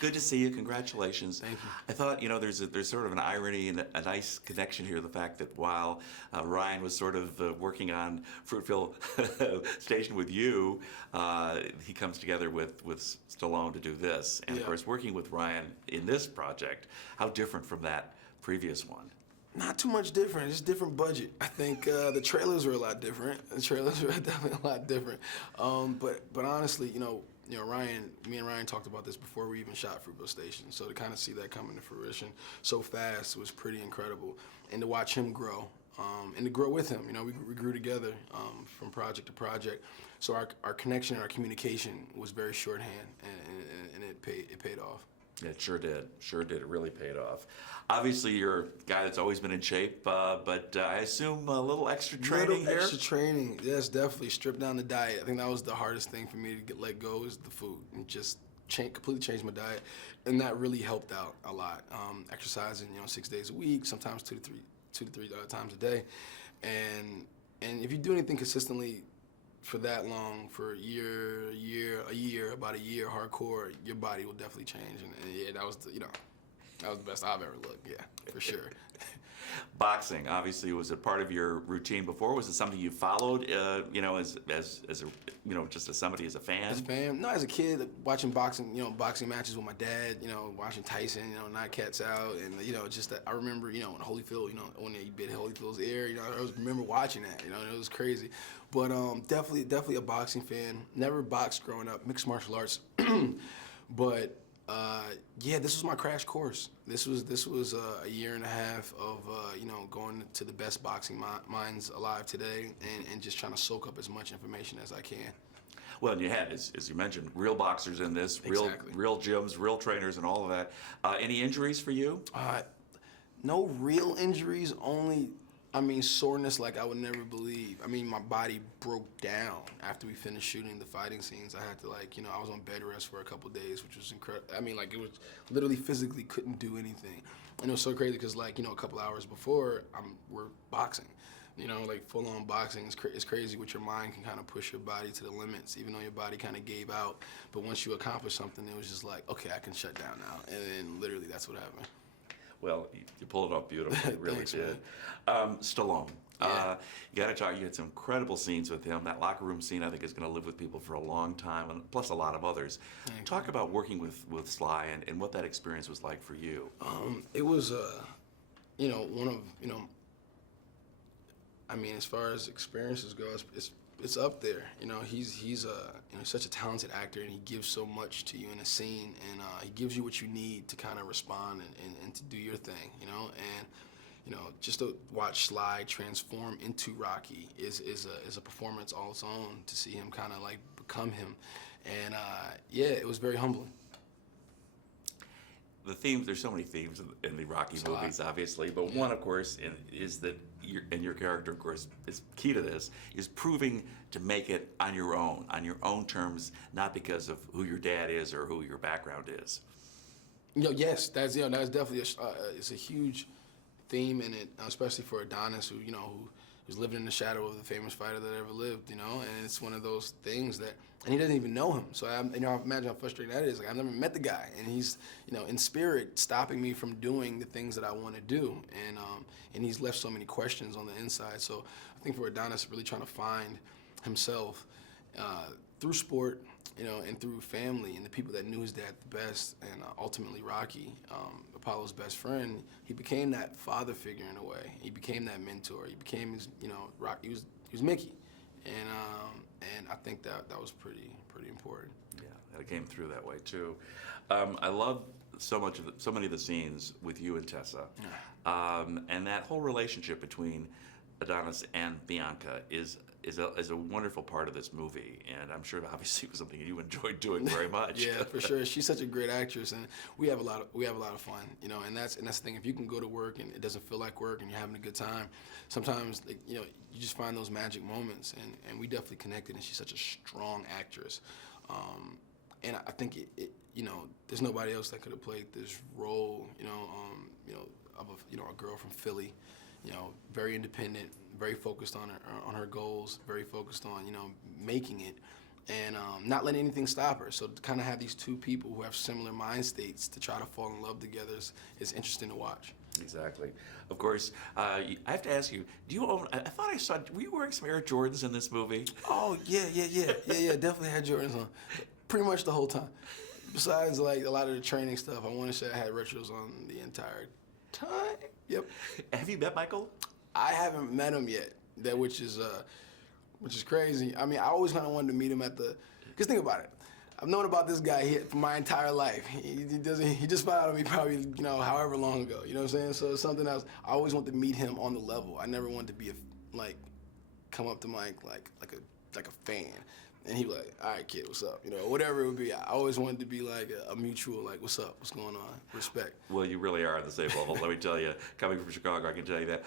Good to see you. Congratulations. Thank you. I thought, there's sort of an irony and a nice connection here. The fact that while Ryan was sort of working on Fruitville Station with you, he comes together with Stallone to do this. And of Yeah. course, working with Ryan in this project, how different from that previous one? Not too much different. It's different budget. I think the trailers were a lot different. The trailers were definitely a lot different. But honestly, Ryan, me and Ryan talked about this before we even shot Fruitville Station. So to kind of see that coming to fruition so fast was pretty incredible, and to watch him grow. And to grow with him, we grew together from project to project. So our connection and our communication was very shorthand, and it paid off. Yeah, it sure did. Sure did. It really paid off. Obviously, you're a guy that's always been in shape, but I assume a little extra training here? Extra training, yes, definitely. Strip down the diet. I think that was the hardest thing for me to let go is the food, and just completely change my diet, and that really helped out a lot. Exercising, 6 days a week, sometimes two to three times a day, and if you do anything consistently for that long, for about a year, hardcore, your body will definitely change, and yeah, that was that was the best I've ever looked, yeah, for sure. Boxing, obviously, was it part of your routine before? Was it something you followed, as just as somebody, as a fan? As a fan, no, as a kid, watching boxing matches with my dad, watching Tyson, knock cats out, and just that I remember, in Holyfield, when he bit Holyfield's ear, I remember watching that, it was crazy, but definitely a boxing fan. Never boxed growing up, mixed martial arts, but. Yeah, this was my crash course. This was a year and a half of going to the best boxing minds alive today, and just trying to soak up as much information as I can. Well, and you had, as you mentioned, real boxers in this, Exactly. real gyms, real trainers, and all of that. Any injuries for you? No real injuries, only, soreness like I would never believe. My body broke down after we finished shooting the fighting scenes. I had to, I was on bed rest for a couple days, which was incredible. It was literally physically couldn't do anything. And it was so crazy because, a couple hours before, we're boxing. Full-on boxing is crazy what your mind can kind of push your body to the limits, even though your body kind of gave out. But once you accomplish something, it was just like, okay, I can shut down now. And then literally that's what happened. Well, you pulled it off beautifully, you really Thanks, did. Stallone, Yeah. you got to talk. You had some incredible scenes with him. That locker room scene, I think, is going to live with people for a long time, and plus a lot of others. Talk about working with Sly and what that experience was like for you. It was, one of, as far as experiences go, it's up there. He's such a talented actor, and he gives so much to you in a scene, and he gives you what you need to kind of respond and to do your thing, and just to watch Sly transform into Rocky is a performance all its own, to see him kind of become him, and yeah, it was very humbling. The themes, there's so many themes in the Rocky It's a lot. movies, obviously, but one, of course, is that your character, of course, is key to this, is proving to make it on your own terms, not because of who your dad is or who your background is. Yes, that's definitely it's a huge theme in it, especially for Adonis, who's living in the shadow of the famous fighter that ever lived, and it's one of those things that, and he doesn't even know him. So I imagine how frustrating that is. I've never met the guy, and he's, in spirit, stopping me from doing the things that I want to do, and he's left so many questions on the inside. So I think for Adonis, really trying to find himself through sport, and through family and the people that knew his dad the best, and ultimately Rocky, Apollo's best friend, he became that father figure in a way. He became that mentor. He became his, Rocky. He was Mickey, and I think that was pretty important. Yeah, that came through that way too. I love so many of the scenes with you and Tessa, and that whole relationship between Adonis and Bianca is a wonderful part of this movie, and I'm sure obviously it was something you enjoyed doing very much. Yeah, for sure. She's such a great actress, and we have a lot of fun, and that's the thing. If you can go to work and it doesn't feel like work, and you're having a good time, sometimes you just find those magic moments, and we definitely connected. And she's such a strong actress, and I think there's nobody else that could have played this role, of a girl from Philly, very independent, very focused on her goals, very focused on making it, and not letting anything stop her. So to kind of have these two people who have similar mind states to try to fall in love together is interesting to watch. Exactly. Of course, I have to ask you, do you own, I thought I saw, were you wearing some Air Jordans in this movie? Oh, yeah. Definitely had Jordans on pretty much the whole time. Besides, like, a lot of the training stuff, I want to say I had retros on the entire time. Yep. Have you met Michael? I haven't met him yet, which is crazy. I mean, I always kind of wanted to meet him because think about it. I've known about this guy for my entire life. He just found out of me probably, however long ago. You know what I'm saying? So it's something else. I always wanted to meet him on the level. I never wanted to be come up to Mike like a fan. And he was like, all right, kid, what's up? Whatever it would be. I always wanted to be like a mutual, like, what's up? What's going on? Respect. Well, you really are on the same level. Let me tell you, coming from Chicago, I can tell you that.